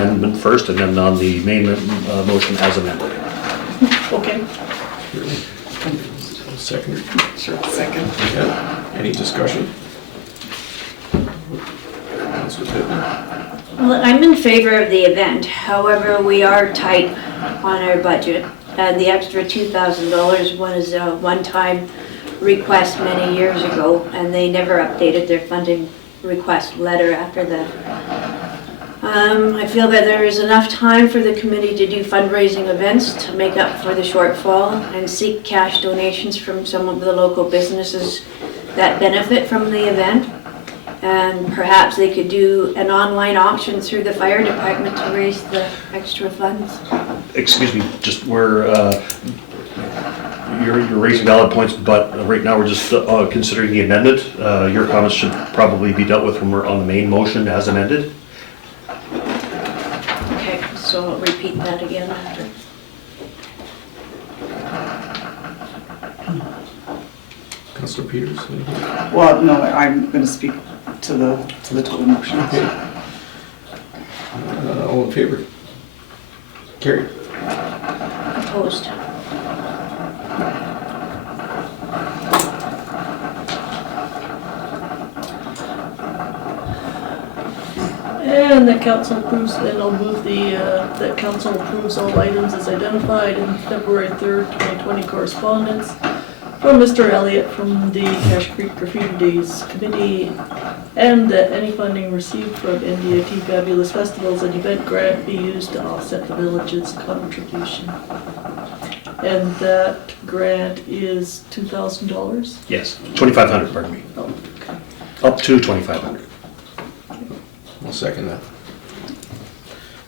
amendment first, and then on the main motion as amended. Okay. Second. Sure, second. Yeah. Any discussion? Councillor Pittman. Well, I'm in favor of the event. However, we are tight on our budget. And the extra $2,000 was a one-time request many years ago, and they never updated their funding request letter after that. I feel that there is enough time for the committee to do fundraising events to make up for the shortfall and seek cash donations from some of the local businesses that benefit from the event. And perhaps they could do an online auction through the fire department to raise the extra funds. Excuse me, just you're raising valid points, but right now we're just considering the amendment. Your comments should probably be dealt with when we're on the main motion as amended. Okay, so I'll repeat that again after. Councillor Peters. Anything? Well, no, I'm going to speak to the total motion. Okay. All in favor? Carried. Opposed. And the council approves, and I'll move that council approves all items as identified in February 3rd, 2020 correspondence from Mr. Elliott from the Cache Creek Graffiti Days Committee, and that any funding received from NDIT Fabulous Festivals and Event Grant be used to offset the village's contribution. And that grant is $2,000? Yes, 2,500, pardon me. Oh, okay. Up to 2,500. I'll second that.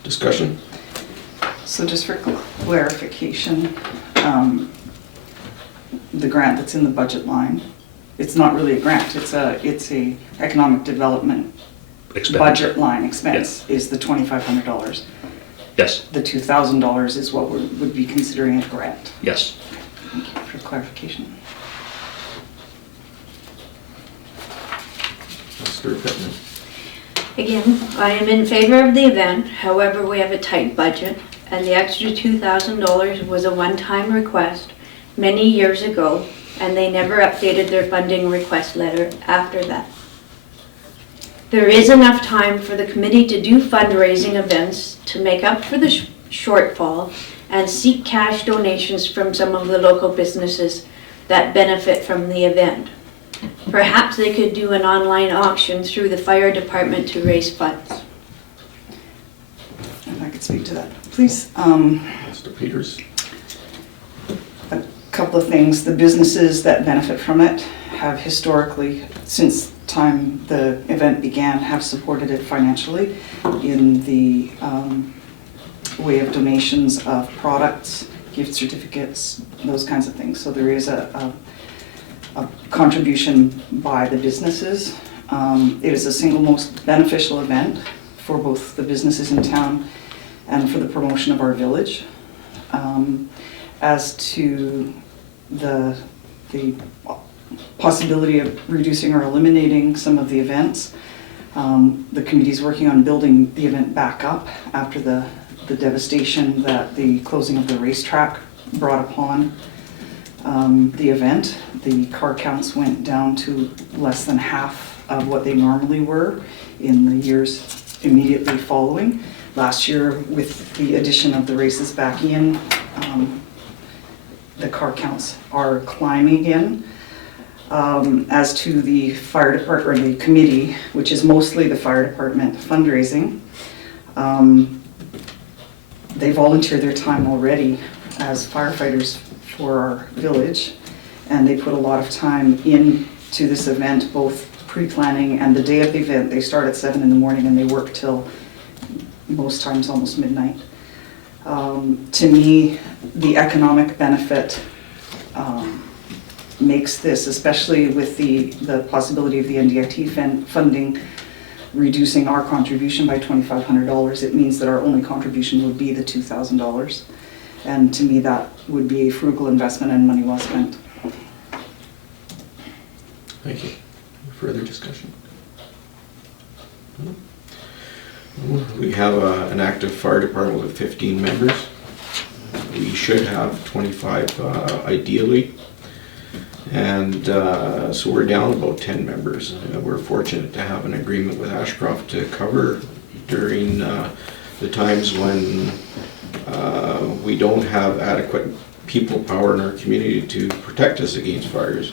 Discussion? So just for clarification, the grant that's in the budget line, it's not really a grant, it's a economic development budget line expense, is the $2,500. Yes, The $2,000 is what we would be considering a grant. yes. Thank you for clarification. Councillor Pittman. Again, I am in favor of the event. However, we have a tight budget, and the extra $2,000 was a one-time request many years ago, and they never updated their funding request letter after that. There is enough time for the committee to do fundraising events to make up for the shortfall and seek cash donations from some of the local businesses that benefit from the event. Perhaps they could do an online auction through the fire department to raise funds. If I could speak to that, please. Mr. Peters. A couple of things. The businesses that benefit from it have historically, since time the event began, have supported it financially in the way of donations of products, gift certificates, those kinds of things. So there is a contribution by the businesses. It is the single most beneficial event for both the businesses in town and for the promotion of our village. As to the possibility of reducing or eliminating some of the events, the committee's working on building the event back up after the devastation that the closing of the racetrack brought upon the event. The car counts went down to less than half of what they normally were in the years immediately following. Last year, with the addition of the races back in, the car counts are climbing again. As to the fire department, or the committee, which is mostly the fire department fundraising, they volunteer their time already as firefighters for our village, and they put a lot of time into this event, both pre-planning and the day of the event. They start at 7 in the morning and they work till most times almost midnight. To me, the economic benefit makes this, especially with the possibility of the NDIT funding reducing our contribution by $2,500, it means that our only contribution would be the $2,000. And to me, that would be a frugal investment and money well spent. Thank you. Further discussion? We have an active fire department with 15 members. We should have 25 ideally. And so we're down about 10 members. We're fortunate to have an agreement with Ashcroft to cover during the times when we don't have adequate people power in our community to protect us against fires.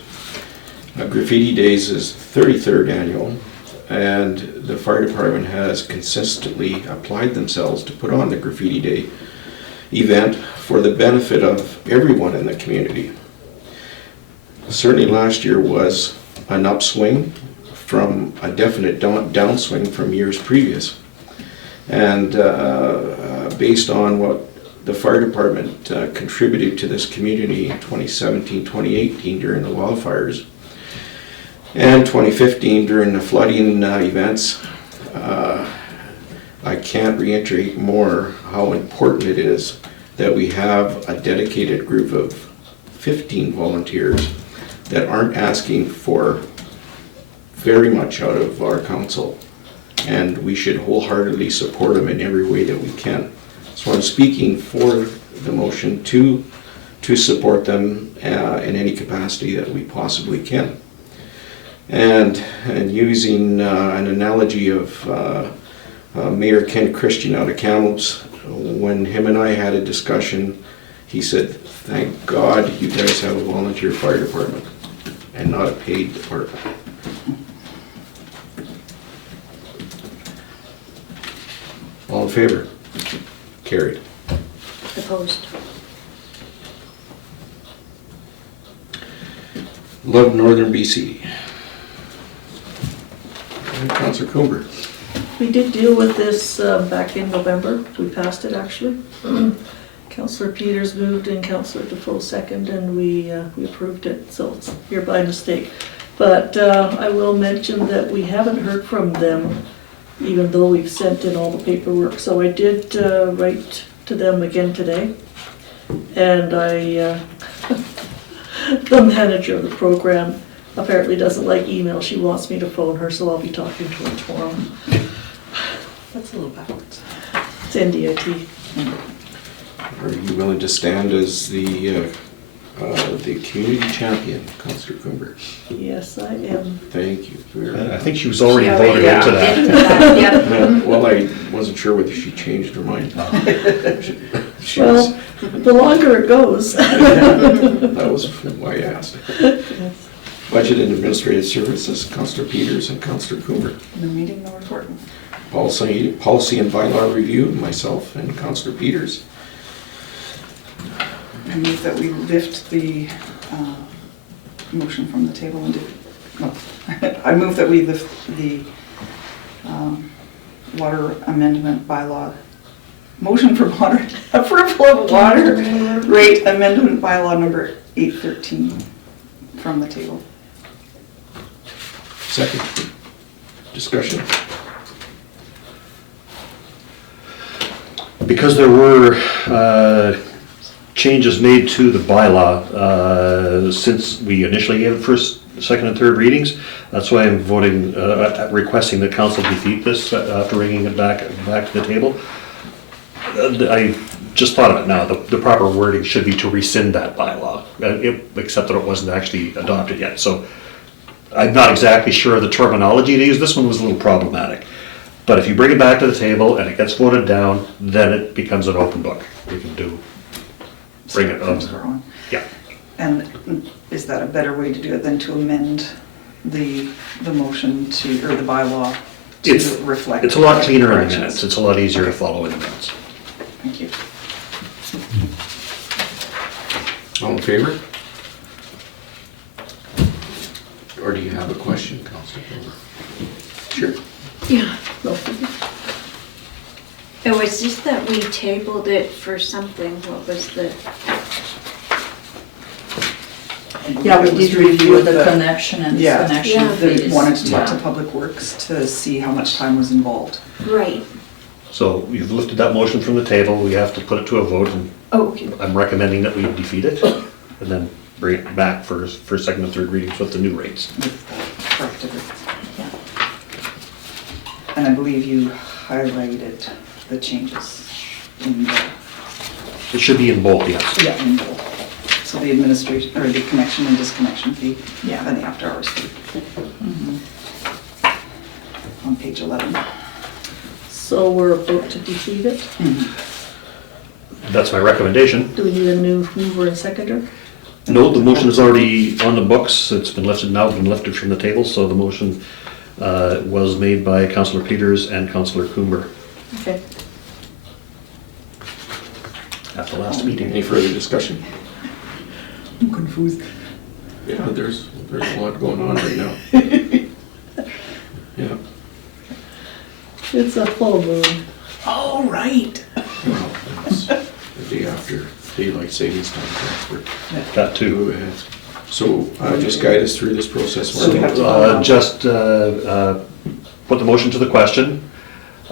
Graffiti Days is 33rd annual, and the fire department has consistently applied themselves to put on the Graffiti Day event for the benefit of everyone in the community. Certainly last year was an upswing from a definite downswing from years previous. And based on what the fire department contributed to this community in 2017, 2018 during the wildfires, and 2015 during the flooding events, I can't reiterate more how important it is that we have a dedicated group of 15 volunteers that aren't asking for very much out of our council, and we should wholeheartedly support them in every way that we can. So I'm speaking for the motion to support them in any capacity that we possibly can. And using an analogy of Mayor Ken Christian out of Kamloops, when him and I had a discussion, he said, "Thank God you guys have a volunteer fire department and not a paid department." All in favor? Carried. Opposed. Love Northern BC. And Councillor Coomber. We did deal with this back in November. We passed it, actually. Councillor Peters moved and Councillor Defoe seconded, and we approved it, so it's here by mistake. But I will mention that we haven't heard from them, even though we've sent in all the paperwork. So I did write to them again today, and the manager of the program apparently doesn't like email. She wants me to phone her, so I'll be talking to her tomorrow. That's a little backwards. It's NDIT. Are you willing to stand as the community champion, Councillor Coomber? Yes, I am. Thank you. I think she was already She voted already into did that. Yep. Well, I wasn't sure whether she changed her mind. She Well, was- the longer it goes. That was why I asked. Budget and Administrative Services, Councillor Peters and Councillor Coomber. No meeting, no report. Policy and bylaw review, myself and Councillor Peters. I move that we lift the motion from the table and I move that we lift the water amendment bylaw, motion for water, approval of water rate amendment bylaw number 813 from the table. Second. Discussion. Because there were changes made to the bylaw since we initially gave it first, second, and third readings, that's why I'm voting, requesting that council defeat this after bringing it back to the table. I just thought of it now. The proper wording should be to rescind that bylaw, except that it wasn't actually adopted yet. So I'm not exactly sure of the terminology to use. This one was a little problematic. But if you bring it back to the table and it gets voted down, then it becomes an open book. We can bring it From up. her on. Yeah. And is that a better way to do it than to amend the motion to, or the bylaw to It's- reflect? It's a lot cleaner in the corrections? minutes. It's a lot easier to follow in the minutes. Thank you. All in favor? Or do you have a question, Councillor Coomber? Sure. Yeah. No. It was just that we tabled it for something. What was the, Yeah, we It was did review the the- connection and Yeah. disconnection Yeah. They fees. wanted to talk to Yeah. Public Works to see how much time was involved. right. So you've lifted that motion from the table. We have to put it to a vote, and Oh, okay. I'm recommending that we defeat it and then bring it back for second and third readings with the new rates. With the corrected rates. Yeah. And I believe you highlighted the changes in the, It should be in bold, yes. yeah, in bold. So the administration, or the connection and disconnection fee, Yeah. and the after hours fee. On page 11. So we're about to defeat it. That's my recommendation. Do we need a new mover and seconder? No, the motion is already on the books. It's been lifted, now been lifted from the table, so the motion was made by Councillor Peters and Councillor Coomber Okay. at the last meeting. Any further discussion? I'm confused. Yeah, there's a lot going on right now. Yeah. It's a full moon. Oh, right. Well, it's the day after daylight savings time transfer. That too. Move ahead. So just guide us through this process. So we have to- Just put the motion to the question.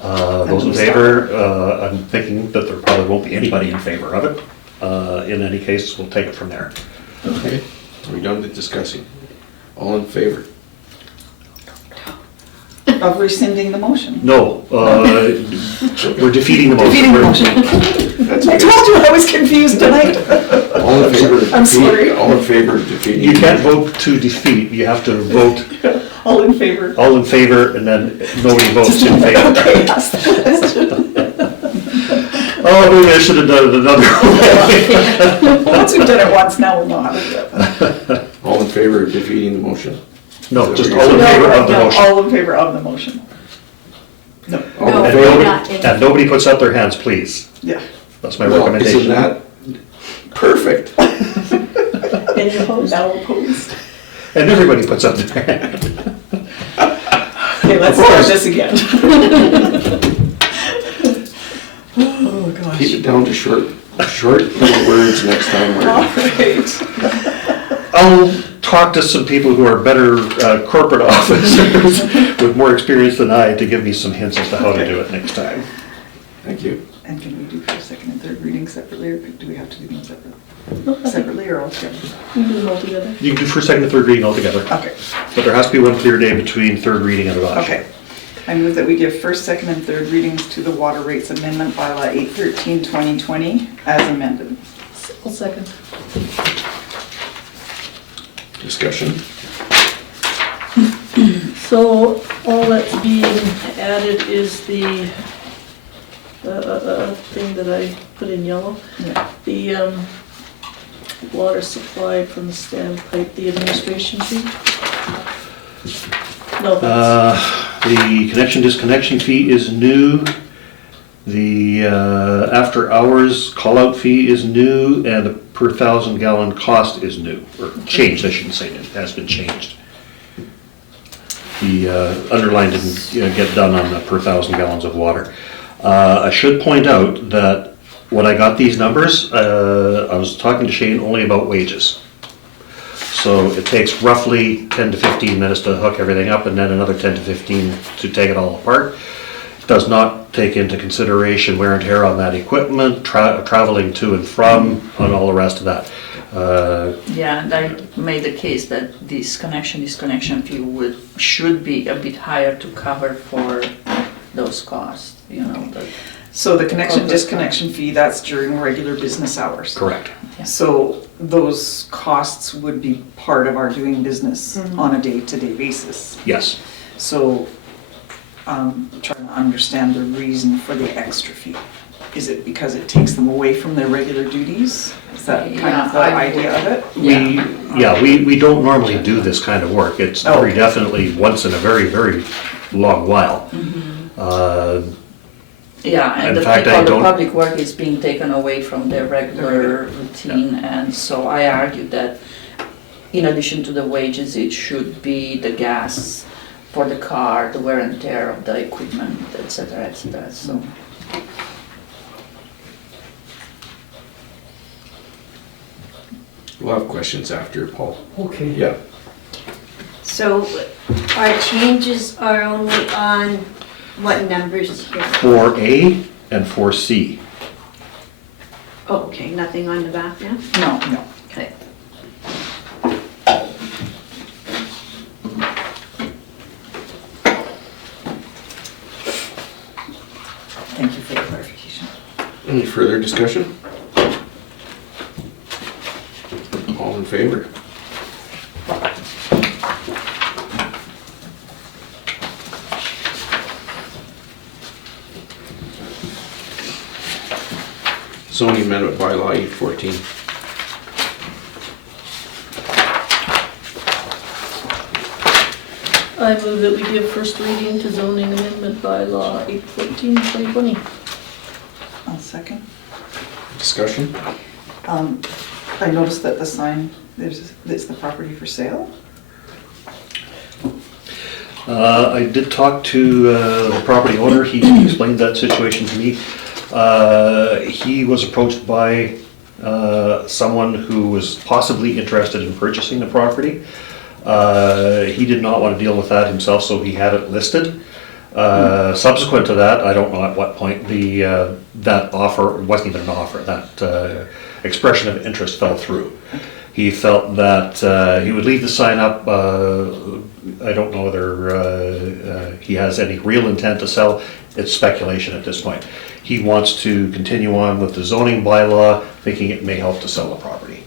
Those in favor, I'm thinking that there probably won't be anybody in favor of it. In any case, we'll take it from there. Okay, are we done with discussing? All in favor? Of rescinding the motion. No, we're defeating the motion. Defeating the motion. That's I okay. told you I was confused tonight. All in favor of I'm sorry. All in favor of defeating? You can't vote to defeat, you have to vote All in favor? all in favor and then nobody votes in favor. Okay, ask the question. Oh, maybe I should have done it another way. Once we've done it once, now we'll know how to do it. All in favor of defeating the motion? No, just No, all in favor of the No, motion. all in favor of the motion. No, All in No, And favor? we're not in- and nobody puts up their hands, please. yeah. That's my Well, recommendation. isn't that perfect? Any opposed? Now opposed. And everybody puts up their hand. Okay, let's start this again. Oh, gosh. Keep it down to short little words next time. All Marty. right. I'll talk to some people who are better corporate officers with more experience than I to give me some hints as to how to do it next time. Thank you. And can we do first, second, and third readings separately, or do we have to do them separately or all together? We can do them all together. You can do first, second, and third reading altogether, Okay, but there has to be one clear day between third reading and adoption. okay. I move that we give first, second, and third readings to the water rates amendment bylaw 813-2020 as amended. I'll second. Discussion? So all that's being added is the thing that I put in yellow. Yeah. The water supply from the standpipe, the administration fee. No, that's, The connection disconnection fee is new. The after hours call-out fee is new, and the per 1,000 gallon cost is new, or changed, I shouldn't say, it has been changed. The underline didn't get done on the per 1,000 gallons of water. I should point out that when I got these numbers, I was talking to Shane only about wages. So it takes roughly 10 to 15 minutes to hook everything up and then another 10 to 15 to take it all apart. It does not take into consideration wear and tear on that equipment, traveling to and from, and all the rest of that. Yeah, and I made the case that this disconnection fee should be a bit higher to cover for those costs, you know, but So the connection disconnection fee, that's during regular business hours. Correct. So those costs would be part of our doing business on a day-to-day basis. Yes. So, trying to understand the reason for the extra fee. Is it because it takes them away from their regular duties? Is that kind of the Yeah, I idea of it? We don't normally do this kind of work. It's Oh, very okay. definitely once in a very, very long while. yeah, In and the fact, I people, the don't- public work is being taken away from their regular routine, and so I argued that in addition to the wages, it should be the gas for the car, the wear and tear of the equipment, et cetera, so. We'll have questions after, Paul. Okay. Yeah. So our changes are only on what numbers here? 4A and 4C. Oh, okay, nothing on the back now? No, No. Okay. Any further discussion? All in favor? Zoning amendment bylaw 814. I move that we give first reading to zoning amendment bylaw 814/2020. I'll second. Discussion? I noticed that the sign, it's the property for sale. I did talk to the property owner. He explained that situation to me. He was approached by someone who was possibly interested in purchasing the property. He did not want to deal with that himself, so he had it listed. Subsequent to that, I don't know at what point that offer, it wasn't even an offer, that expression of interest fell through. He felt that he would leave the sign up. I don't know whether he has any real intent to sell. It's speculation at this point. He wants to continue on with the zoning bylaw, thinking it may help to sell the property.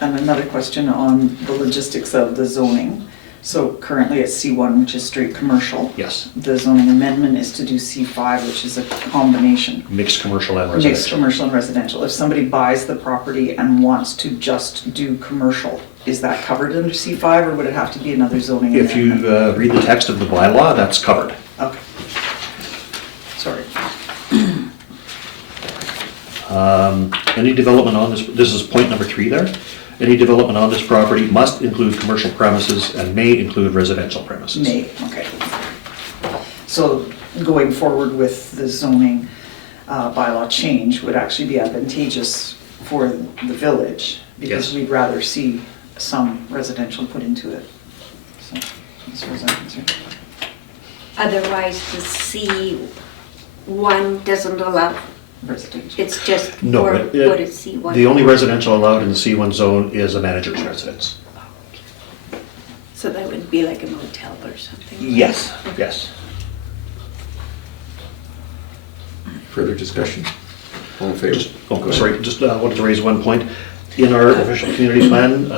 And another question on the logistics of the zoning. So currently it's C1, which is straight commercial. Yes, The zoning amendment is to do C5, which is a combination. mixed commercial and Mixed residential. commercial and residential. If somebody buys the property and wants to just do commercial, is that covered under C5 or would it have to be another zoning If you amendment? read the text of the bylaw, that's covered. Okay. Sorry. Any development on this is point number 3 there. Any development on this property must include commercial premises and may include residential premises. May, okay. So going forward with the zoning bylaw change would actually be advantageous for the village because Yes. we'd rather see some residential put into it. So, as far as I'm concerned. Otherwise, the C1 doesn't allow, Residential. it's just No, for it- what is C1. The only residential allowed in the C1 zone is a manager's residence. So that would be like a motel or something? Yes, yes. Further discussion? All in favor? Sorry, just wanted to raise one point. In our official community plan,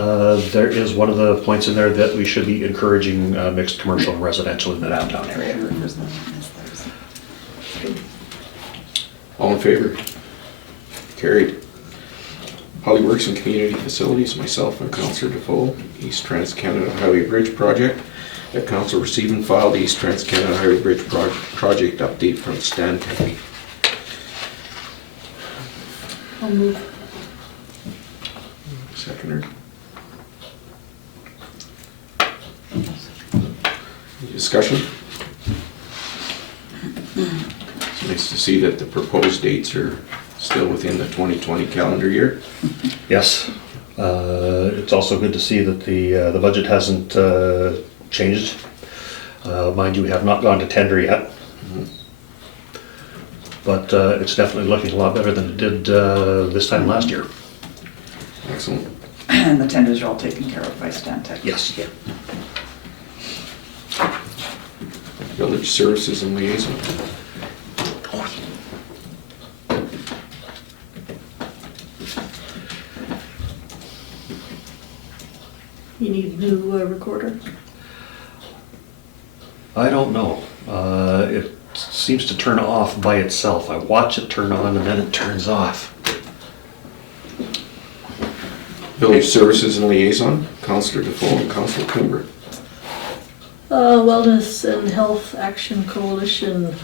there is one of the points in there that we should be encouraging mixed commercial and residential in the downtown area. All in favor? Carried. Public Works and Community Facilities, myself and Councillor Defoe, East Trans-Canada Highway Bridge Project. That council received and filed the East Trans-Canada Highway Bridge Project update from Stan Tech. I'll move. Seconder. Any discussion? It's nice to see that the proposed dates are still within the 2020 calendar year. Yes. It's also good to see that the budget hasn't changed. Mind you, we have not gone to tender yet. But it's definitely looking a lot better than it did this time last year. Excellent. And the tenders are all taken care of by Stan Tech. Yes. Village Services and Liaison. You need a new recorder? I don't know. It seems to turn off by itself. I watch it turn on and then it turns off. Village Services and Liaison, Councillor Defoe and Councillor Coomber. Wellness and Health Action Coalition.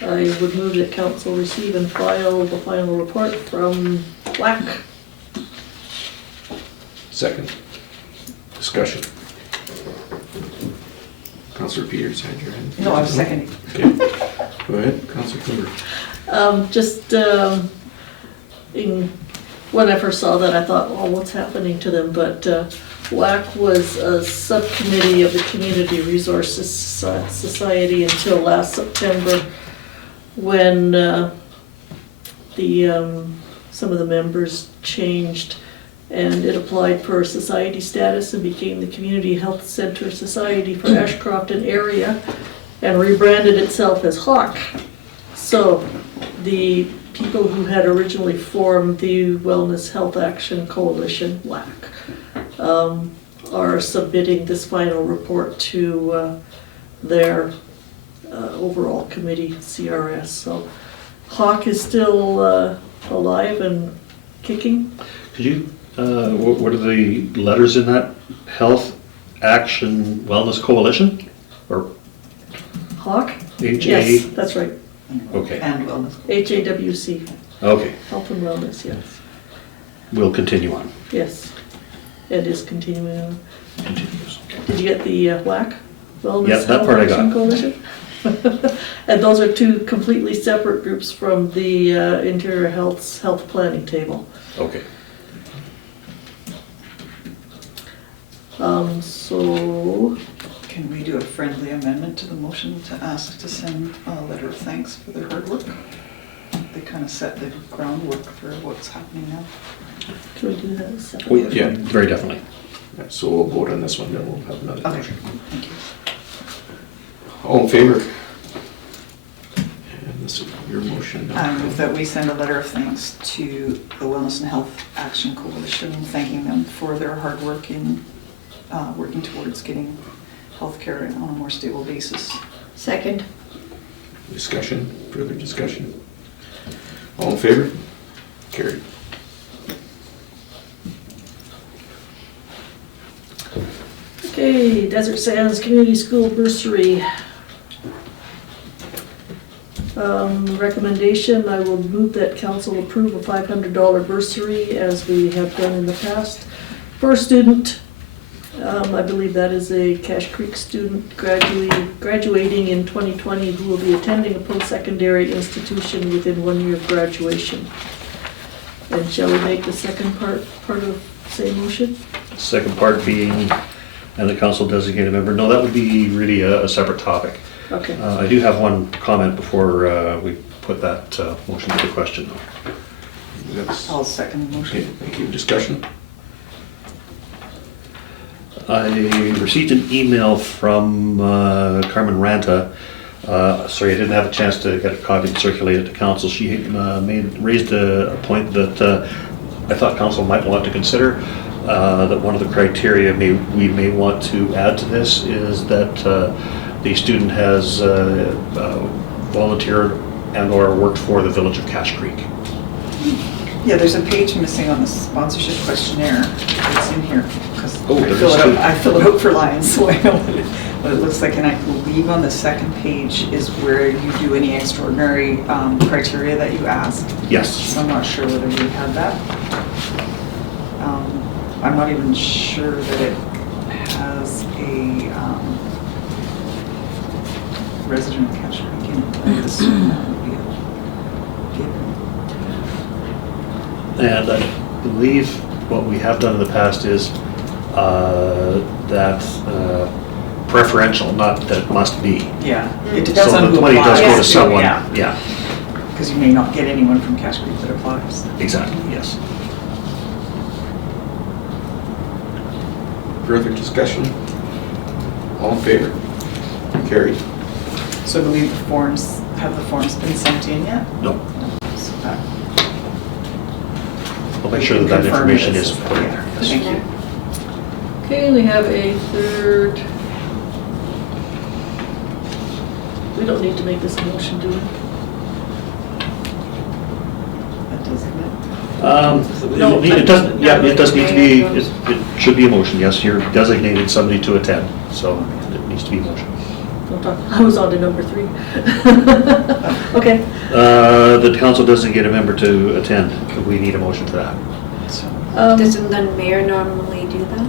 I would move that council receive and file the final report from WAC. Second. Discussion. Councillor Peters had your hand. No, I was seconding. Okay. Go ahead, Councillor Coomber. When I first saw that, I thought, oh, what's happening to them? But WAC was a subcommittee of the Community Resources Society until last September, when some of the members changed and it applied for society status and became the Community Health Center Society for Ashcroft and area and rebranded itself as HAWK. So the people who had originally formed the Wellness Health Action Coalition, WAC, are submitting this final report to their overall committee, CRS. So Hawk is still alive and kicking. Could you, what are the letters in that? Health Action Wellness Coalition? Or Hawk? HA? Yes, that's right. Okay, And wellness. HAWC, okay, Health and Wellness, yes. we'll continue on. Yes, it is continuing on. Continues. Did you get the WAC? Wellness Yep, that Health part I Action got. Coalition? And those are two completely separate groups from the Interior Health's health planning table. Okay. So, Can we do a friendly amendment to the motion to ask to send a letter of thanks for their hard work? They kind of set the groundwork for what's happening now. can we do that separately? Yeah. Very definitely. Yeah, so we'll vote on this one, then we'll have another Okay, motion. thank you. All in favor? And this is your motion now. I move that we send a letter of thanks to the Wellness and Health Action Coalition, thanking them for their hard work in working towards getting healthcare on a more stable basis. Second. Discussion, further discussion? All in favor? Carried. Okay, Desert Sands Community School Bursary. Recommendation, I will move that council approve a $500 bursary as we have done in the past for a student. I believe that is a Cache Creek student graduating in 2020 who will be attending a post-secondary institution within 1 year of graduation. And shall we make the second part of the same motion? Second part being, and the council designated member. No, that would be really a separate topic. Okay. I do have one comment before we put that motion to the question though. That's, I'll second the okay, motion. thank you. Discussion? I received an email from Carmen Ranta. Sorry, I didn't have a chance to get a copy and circulate it to council. She raised a point that I thought council might want to consider. That one of the criteria we may want to add to this is that the student has volunteered and or worked for the village of Cache Creek. Yeah, there's a page missing on the sponsorship questionnaire. It's in here, because Oh, there is too. I fill it out for Lions, so I know what it looks like. And I believe on the second page is where you do any extraordinary criteria that you ask. Yes. So I'm not sure whether we had that. I'm not even sure that it has a resident of Cache Creek in it. I would assume that would be a given. And I believe what we have done in the past is that preferential, not that it must be. Yeah, it depends So on the who money does applies. go to too, someone. Yeah, Yeah, because you may not get anyone from Cache Creek that applies. exactly, yes. Further discussion? All in favor? Carried. So I believe have the forms been sent in yet? No, So that- I'll make sure that that Confirm information this. is put in there. yes. Thank you. Okay, we have a third. We don't need to make this a motion, do we? That doesn't it? No, It doesn't, yeah, it does need to be, no. it should be a motion, yes, you're designated somebody to attend, so it needs to be a motion. Don't talk- I was on to number 3. Okay, The council designated a member to attend, we need a motion for that. So, Doesn't the mayor normally do that?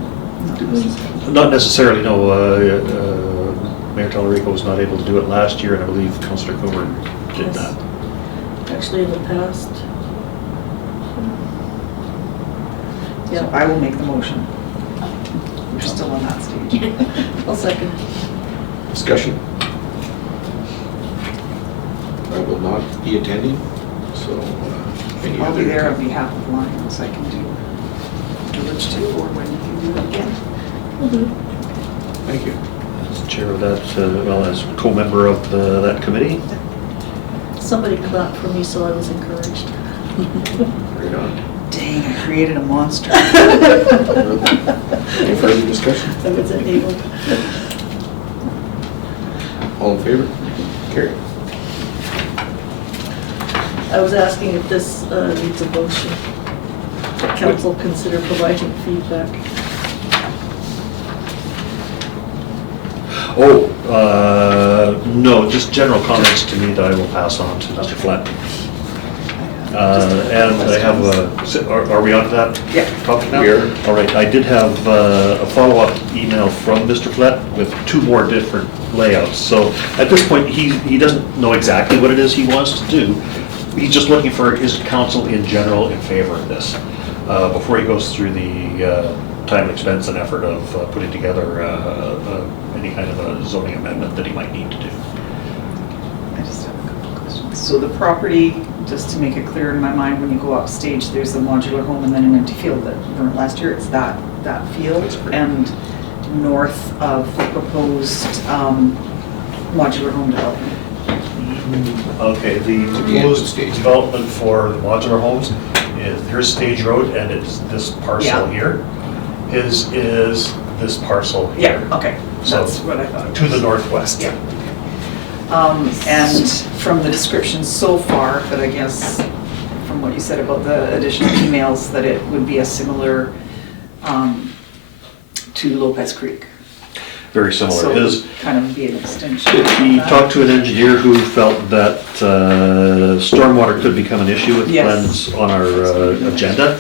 no. Not necessarily, no, Mayor Talarico was not able to do it last year, and I believe Councillor Coburn did Yes. that. actually in the past. So Yeah, I will make the motion. We're still on that stage. I'll second. Discussion? I will not be attending, so any I'll other? be there on behalf of Lions. I can do Village 2 or when you can do it again. Will do. Thank you. As chair of that, well, as co-member of that committee, Somebody clapped for me, so I was encouraged. Right on. Dang, I created a monster. Any further discussion? I was enabled. All in favor? Carried. I was asking if this needs a motion. Council consider providing feedback. Oh, no, just general comments to me that I will pass on to Mr. Flett. And I have are we on to that Yeah. topic now? We are. All right, I did have a follow-up email from Mr. Flett with 2 more different layouts. So at this point, he doesn't know exactly what it is he wants to do. He's just looking for his counsel in general in favor of this, before he goes through the time and expense and effort of putting together any kind of a zoning amendment that he might need to do. I just have a couple questions. So the property, just to make it clear in my mind, when you go up stage, there's the modular home and then an empty field that burned last year. It's that field. That's correct. And north of the proposed modular home development. Okay, the end of proposed stage. development for the modular homes is, here's Stage Road, and it's this parcel Yeah. here. His is this parcel here. Okay, So, that's what I thought. to the northwest. Yeah. And from the description so far, but I guess from what you said about the additional emails, that it would be a similar to Lopez Creek. Very similar. So His, kind of be an extension. of he that. talked to an engineer who felt that stormwater could become an issue with Yes. plans on our agenda.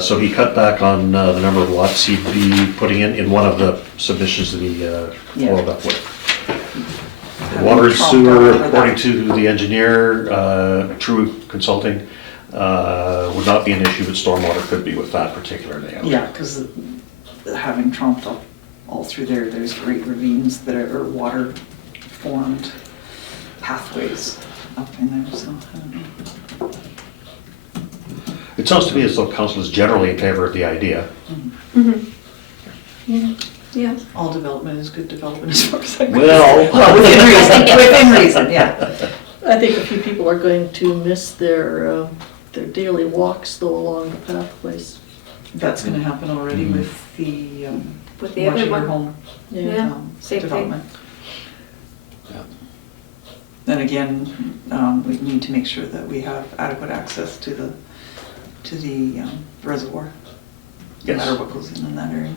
So he cut back on the number of lots he'd be putting in one of the submissions that he Yeah. followed up with. Having Water and trumped sewer, over that. according to the engineer, True Consulting, would not be an issue, but stormwater could be with that particular layout. Yeah, because having trumped up all through there, there's great ravines that are water formed pathways up in there, so I don't know. It sounds to me as though council is generally in favor of the idea. Yeah. All development is good development as far as I'm Well, Well, within reason, within reason, yeah. I think a few people are going to miss their daily walks though along the pathways. That's gonna happen already with the With the other modular one. home Yeah, same thing. development. Then again, we need to make sure that we have adequate access to the reservoir. No Yes. matter what goes in that area.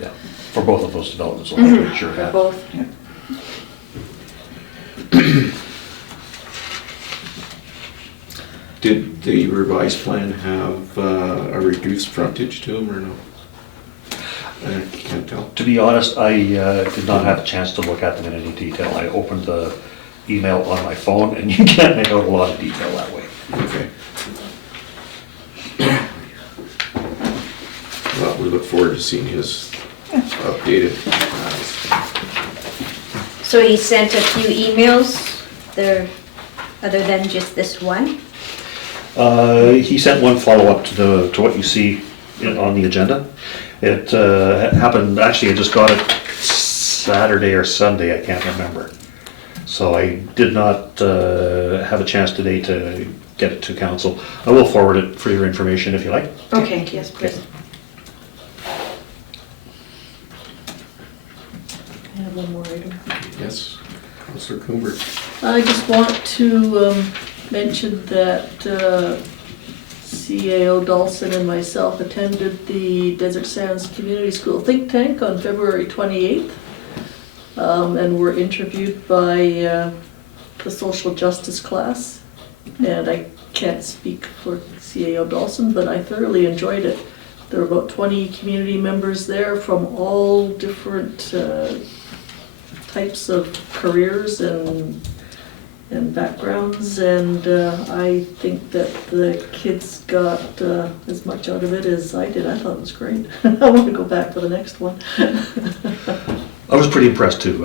Yeah, for both of those developments, we'll have to make sure of For that. both. Yeah. Did the revised plan have a reduced frontage to them or no? I can't tell. To be honest, I did not have a chance to look at them in any detail. I opened the email on my phone, and you can't make out a lot of detail that way. Okay. Well, we look forward to seeing his updated plans. So he sent a few emails there, other than just this one? He sent one follow-up to what you see on the agenda. It happened, actually, I just got it Saturday or Sunday, I can't remember. So I did not have a chance today to get it to council. I will forward it for your information if you like. Okay, yes, please. I have one more item. Yes, Councillor Coomber. I just want to mention that CAO Dawson and myself attended the Desert Sands Community School think tank on February 28th and were interviewed by the social justice class. And I can't speak for CAO Dawson, but I thoroughly enjoyed it. There were about 20 community members there from all different types of careers and backgrounds, and I think that the kids got as much out of it as I did. I thought it was great. I want to go back for the next one. I was pretty impressed too.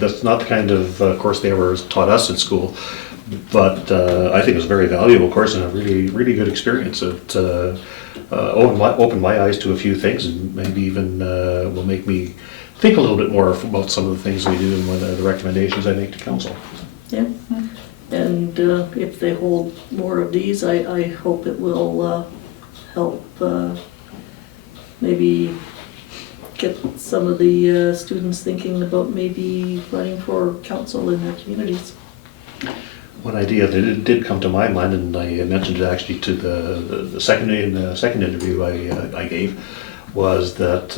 That's not the kind of course they ever taught us in school, but I think it was a very valuable course and a really, really good experience. It opened my eyes to a few things, and maybe even will make me think a little bit more about some of the things we do and the recommendations I make to council. Yeah. And if they hold more of these, I hope it will help maybe get some of the students thinking about maybe running for council in their communities. One idea that did come to my mind, and I mentioned it actually to the second interview I gave, was that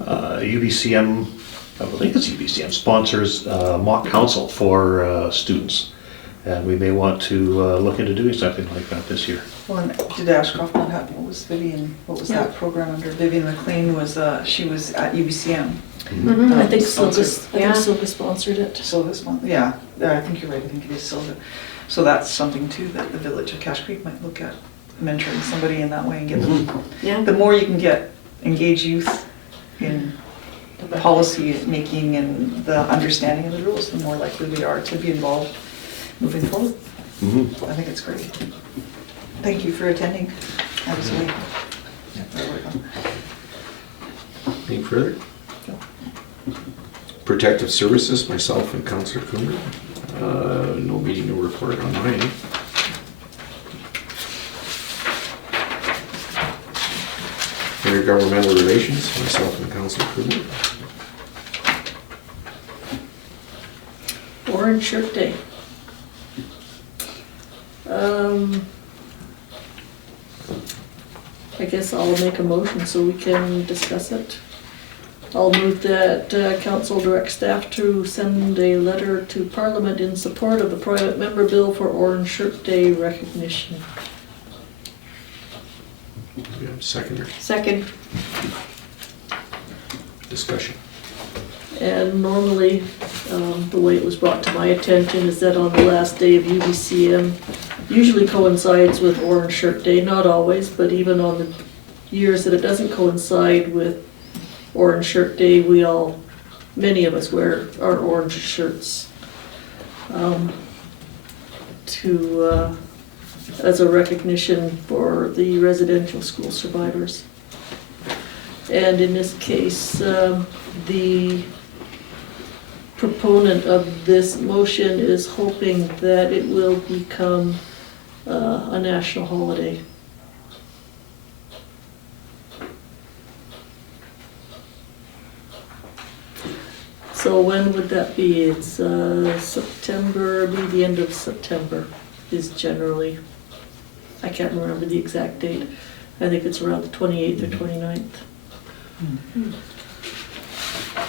UBCM, I believe it's UBCM, sponsors mock council for students. And we may want to look into doing something like that this year. Well, and did Ashcroft not have, what was that program under? Vivian McLean was, she was at UBCM. I think Sponsors. Silva sponsored it. So this one, yeah, I think you're right, I think it is Silva. So that's something too that the village of Cache Creek might look at, mentoring somebody in that way and get them. Yeah. The more you can engage youth in policy making and the understanding of the rules, the more likely we are to be involved moving forward. I think it's great. Thank you for attending. Absolutely. Any further? Protective Services, myself and Councillor Coomer. No meeting, no report on mine. Intergovernmental Relations, myself and Councillor Coomer. Orange Shirt Day. I guess I'll make a motion so we can discuss it. I'll move that council direct staff to send a letter to Parliament in support of the private member bill for Orange Shirt Day recognition. We have a seconder. Second. Discussion. And normally, the way it was brought to my attention is that on the last day of UBCM, usually coincides with Orange Shirt Day, not always, but even on the years that it doesn't coincide with Orange Shirt Day, many of us wear our orange shirts as a recognition for the residential school survivors. And in this case, the proponent of this motion is hoping that it will become a national holiday. So when would that be? It's September, maybe the end of September is generally, I can't remember the exact date. I think it's around the 28th or 29th.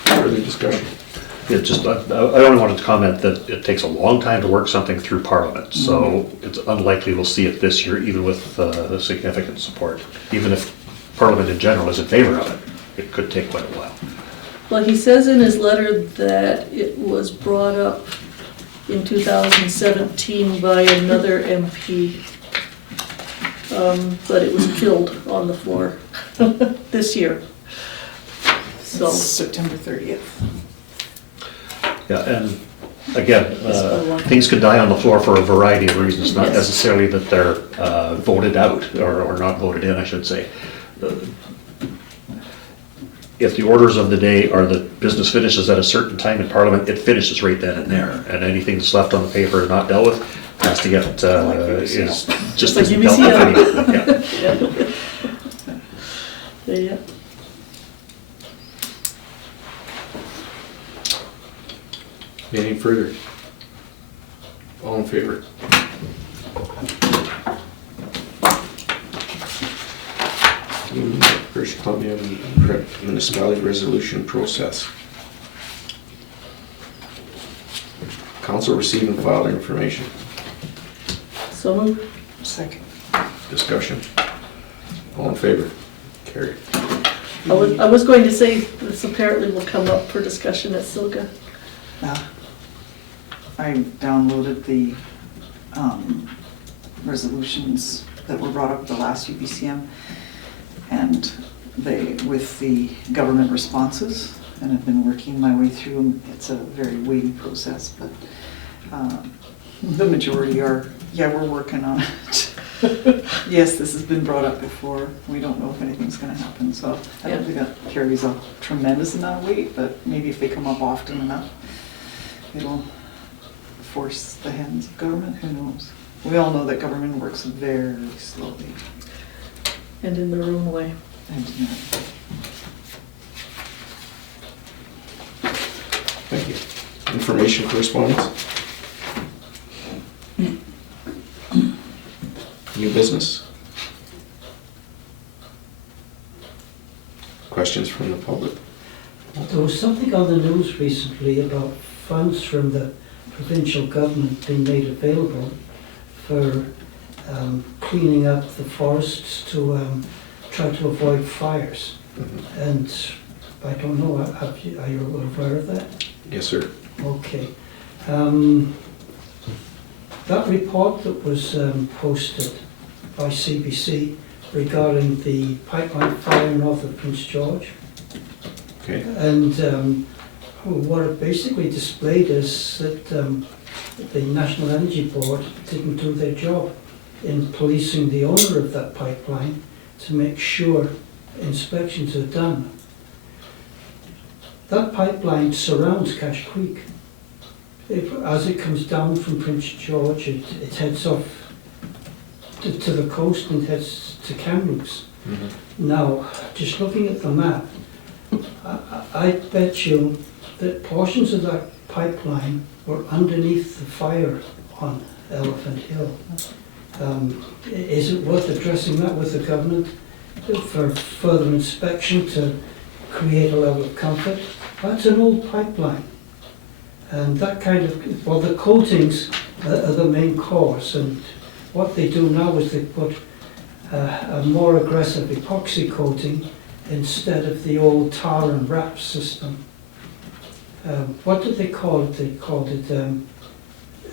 Further discussion. Yeah, I only wanted to comment that it takes a long time to work something through Parliament, so it's unlikely we'll see it this year, even with significant support. Even if Parliament in general is in favor of it, it could take quite a while. Well, he says in his letter that it was brought up in 2017 by another MP, but it was killed on the floor this year. So September 30th. Yeah, and again, things could die on the floor for a variety of reasons, not Yes. necessarily that they're voted out or not voted in, I should say. If the orders of the day are that business finishes at a certain time in Parliament, it finishes right then and there. And anything that's left on the paper and not dealt with has to get, is just Like isn't dealt with UBCM. anyway. Yeah. yeah. Any further? All in favor? British Columbia Municipality Resolution Process. Council received and filed information. So moved. Second. Discussion. All in favor? Carried. I was going to say this apparently will come up for discussion at Silga. I downloaded the resolutions that were brought up at the last UBCM, and with the government responses, and I've been working my way through them. It's a very weighty process, but the majority are, yeah, we're working on it. Yes, this has been brought up before. We don't know if anything's gonna happen, so I don't think that carries a tremendous amount of weight, but maybe if they come up often enough, it'll force the hands of government? Who knows? We all know that government works very slowly. And in their own way. And, Thank you. Information correspondence? New business? Questions from the public? There was something on the news recently about funds from the provincial government being made available for cleaning up the forests to try to avoid fires. And I don't know, are you aware of that? Yes, sir. Okay. That report that was posted by CBC regarding the pipeline fire north of Prince George, Okay. and what it basically displayed is that the National Energy Board didn't do their job in policing the owner of that pipeline to make sure inspections are done. That pipeline surrounds Cache Creek. As it comes down from Prince George, it heads off to the coast and heads to Kamloops. Now, just looking at the map, I bet you that portions of that pipeline were underneath the fire on Elephant Hill. Is it worth addressing that with the government for further inspection to create a level of comfort? That's an old pipeline. And that kind of, well, the coatings are the main cause, and what they do now is they put a more aggressive epoxy coating instead of the old tar and wrap system. What did they call it? They called it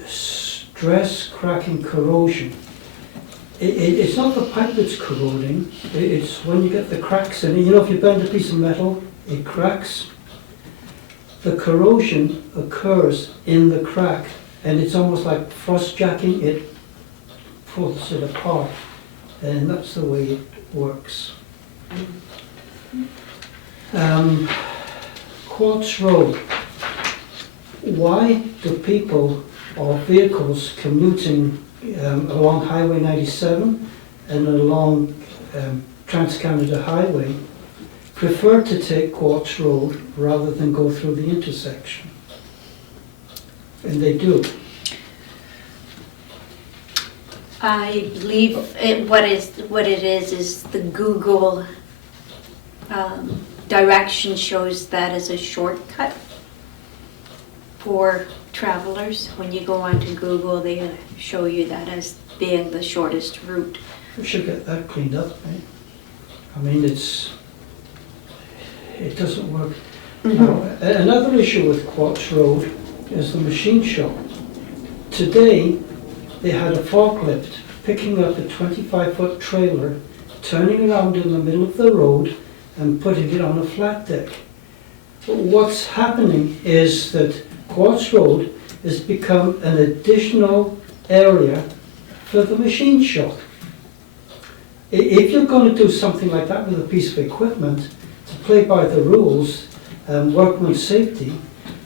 stress cracking corrosion. It's not the pipe that's corroding, it's when you get the cracks in it. You know, if you bend a piece of metal, it cracks. The corrosion occurs in the crack, and it's almost like frost jacking, it pulls it apart, and that's the way it works. Quartz Road. Why do people or vehicles commuting along Highway 97 and along Trans-Canada Highway prefer to take Quartz Road rather than go through the intersection? And they do. I believe what it is the Google direction shows that as a shortcut for travelers. When you go onto Google, they show you that as being the shortest route. We should get that cleaned up, right? I mean, it doesn't work. Now, another issue with Quartz Road is the machine shop. Today, they had a forklift picking up a 25-foot trailer, turning around in the middle of the road and putting it on a flat deck. What's happening is that Quartz Road has become an additional area for the machine shop. If you're going to do something like that with a piece of equipment, to play by the rules and workman's safety,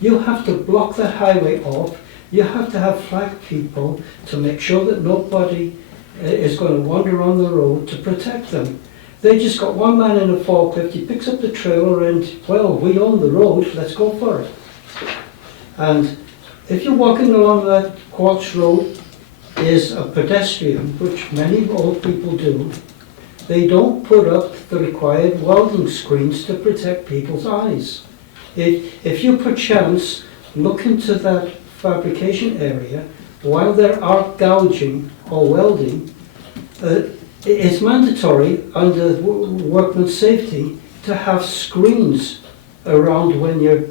you have to block that highway off. You have to have flag people to make sure that nobody is going to wander on the road to protect them. They just got one man in a forklift, he picks up the trailer and, well, we own the road, let's go for it. And if you're walking along that Quartz Road is a pedestrian, which many old people do, they don't put up the required welding screens to protect people's eyes. If you perchance look into that fabrication area while they're arc gouging or welding, it's mandatory under workman's safety to have screens around when you're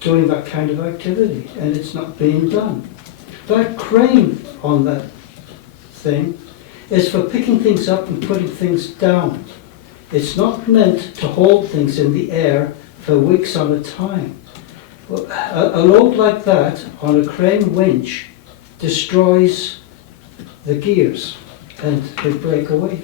doing that kind of activity, and it's not being done. That crane on that thing is for picking things up and putting things down. It's not meant to hold things in the air for weeks on a time. Well, a load like that on a crane winch destroys the gears and they break away.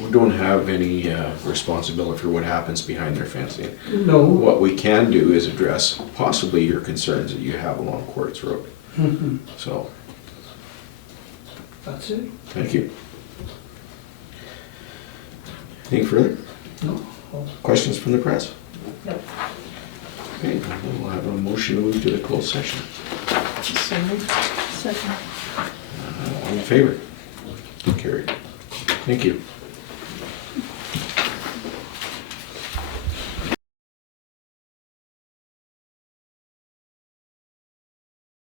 We don't have any responsibility for what happens behind their fencing. No, What we can do is address possibly your concerns that you have along Quartz Road. Mhm. So, That's it? thank you. Anything further? No? Questions from the press? No. Okay, then we'll have a motion to move to the closed session. So moved. Second. All in favor? Carried. Thank you.